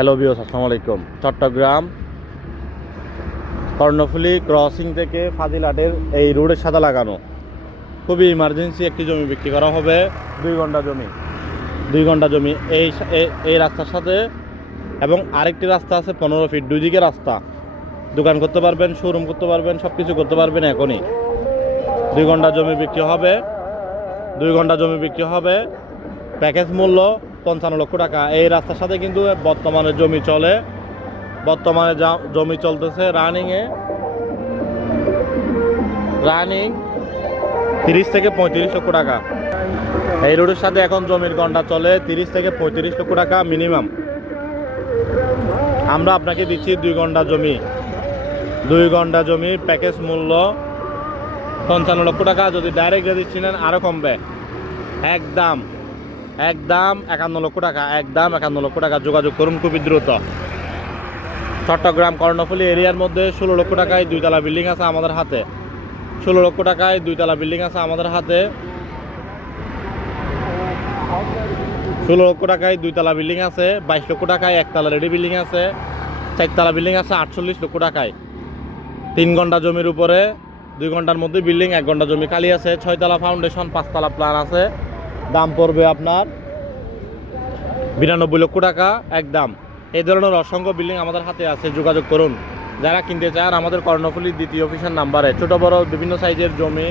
Hello বিওস আসসালামু আলাইকুম Chittagong, Karnaphuli crossing থেকে ফাজিলাটের এই রোডের সাদা লাগানো। খুবই ইমার্জেন্সি একটি জমি বিক্রি করা হবে। দুই ঘণ্টা জমি। দুই ঘণ্টা জমি। এই এই রাস্তার সাথে এবং আরেকটি রাস্তা আছে পনেরো ফিট দুই দিকে রাস্তা। দোকান করতে পারবেন শোরুম করতে পারবেন সব কিছু করতে পারবেন এখনই। দুই ঘণ্টা জমি বিক্রি হবে। দুই ঘণ্টা জমি বিক্রি হবে। প্যাকেজ মূল্য পঞ্চান্ন লক্ষ টাকা। এই রাস্তার সাথে কিন্তু বর্তমানে জমি চলে। বর্তমানে যা- জমি চলতেছে রানিংয়ে রানিং তিরিশ থেকে পঁয়ত্রিশ লক্ষ টাকা। এই রোডের সাথে এখন জমির ঘণ্টা চলে তিরিশ থেকে পঁয়ত্রিশ লক্ষ টাকা মিনিমাম আমরা আপনাকে দিচ্ছি দুই ঘণ্টা জমি। দুই ঘণ্টা জমি প্যাকেজ মূল্য পঞ্চান্ন লক্ষ টাকা। যদি ডাইরেক্ট রেজিস্ট্রি নেন আরও কমবে। একদম। একদম একান্ন লক্ষ টাকা, একদম একান্ন লক্ষ টাকা যোগাযোগ করুন খুবই দ্রুত। চট্টগ্রাম কর্ণফুলি এরিয়ার মধ্যে ষোলো লক্ষ টাকায় দুইতলা বিল্ডিং আছে আমাদের হাতে। ষোলো লক্ষ টাকায় দুইতলা বিল্ডিং আছে আমাদের হাতে। ষোলো লক্ষ টাকায় দুইতলা বিল্ডিং আছে, বাইশ লক্ষ টাকায় একতলা রেডি বিল্ডিং আছে, চারতলা বিল্ডিং আছে, আটচল্লিশ লক্ষ টাকায়। তিন ঘণ্টা জমির উপরে, দুই ঘণ্টার মধ্যে বিল্ডিং, এক ঘণ্টা জমি খালি আছে, ছয়তলা ফাউন্ডেশন পাঁচতলা প্ল্যান আছে। দাম পড়বে আপনার বিরানব্বই লক্ষ টাকা একদম। এই ধরনের অসংখ্য বিল্ডিং আমাদের হাতে আছে, যোগাযোগ করুন। যারা কিনতে চান আমাদের কর্ণফুলি দ্বিতীয় অফিসের নাম্বারে ছোটো, বড়, বিভিন্ন সাইজের জমি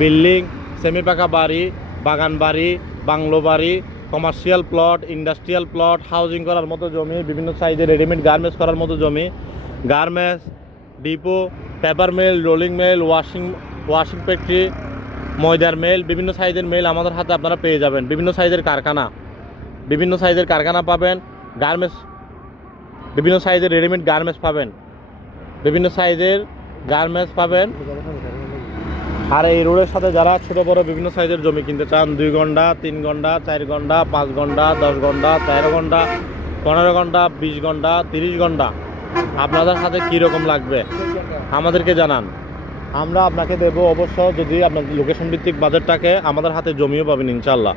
বিল্ডিং সেমি পাকা বাড়ি, বাগান বাড়ি, বাংলো বাড়ি commercial plot industrial plot housing করার মতো জমি, বিভিন্ন সাইজের রেডিমেড গার্মেন্টস করার মতো জমি garments depot paper mill rolling mill washing washing factory ময়দার মেল, বিভিন্ন সাইজের মেল আমাদের হাতে আপনারা পেয়ে যাবেন। বিভিন্ন সাইজের কারখানা, বিভিন্ন সাইজের কারখানা পাবেন গার্মেন্টস বিভিন্ন সাইজের রেডিমেড গার্মেন্টস পাবেন। বিভিন্ন সাইজের গার্মেন্টস পাবেন। আর এই রোডের সাথে যারা ছোট বড় বিভিন্ন সাইজের জমি কিনতে চান, দুই ঘণ্টা, তিন ঘণ্টা, চার ঘণ্টা, পাঁচ ঘণ্টা, দশ ঘণ্টা, তেরো ঘণ্টা, পনেরো ঘণ্টা, বিশ ঘণ্টা, তিরিশ ঘণ্টা, আপনাদের হাতে কীরকম লাগবে? আমাদেরকে জানান। আমরা আপনাকে দেব অবশ্য যদি আপনার লোকেশন ভিত্তিক বাজারটাকে আমাদের হাতে জমিও পাবেন ইনশাল্লাহ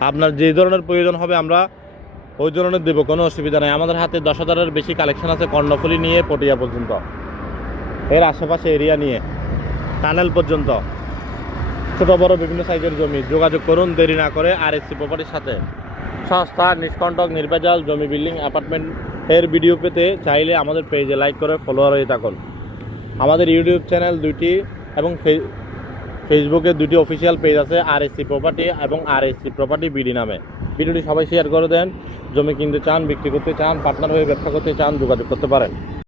আপনার যে ধরনের প্রয়োজন হবে আমরা ওই ধরনের দেবো, কোনো অসুবিধা নেই। আমাদের হাতে দশ হাজারের বেশি কালেকশন আছে কর্ণফুলি নিয়ে, পটিয়া পর্যন্ত। এর আশেপাশে এরিয়া নিয়ে টানেল পর্যন্ত। ছোট, বড়, বিভিন্ন সাইজের জমি। যোগাযোগ করুন, দেরি না করে আর এসসি প্রপার্টির সাথে। সস্তা, নিষ্কণ্টক নির্বাচাল জমি বিল্ডিং অ্যাপার্টমেন্ট এর ভিডিও পেতে চাইলে আমাদের পেজে লাইক করে ফলোয়ার হয়ে থাকুন। আমাদের ইউটিউব চ্যানেল দুটি এবং ফেসবুকে দুটি অফিসিয়াল পেজ আছে আর এসসি প্রপার্টি এবং আর এসসি প্রপার্টি বিডি নামে। ভিডিওটি সবাই শেয়ার করে দেন। জমি কিনতে চান, বিক্রি করতে চান, পার্টনার হয়ে ব্যবসা করতে চান, যোগাযোগ করতে পারেন।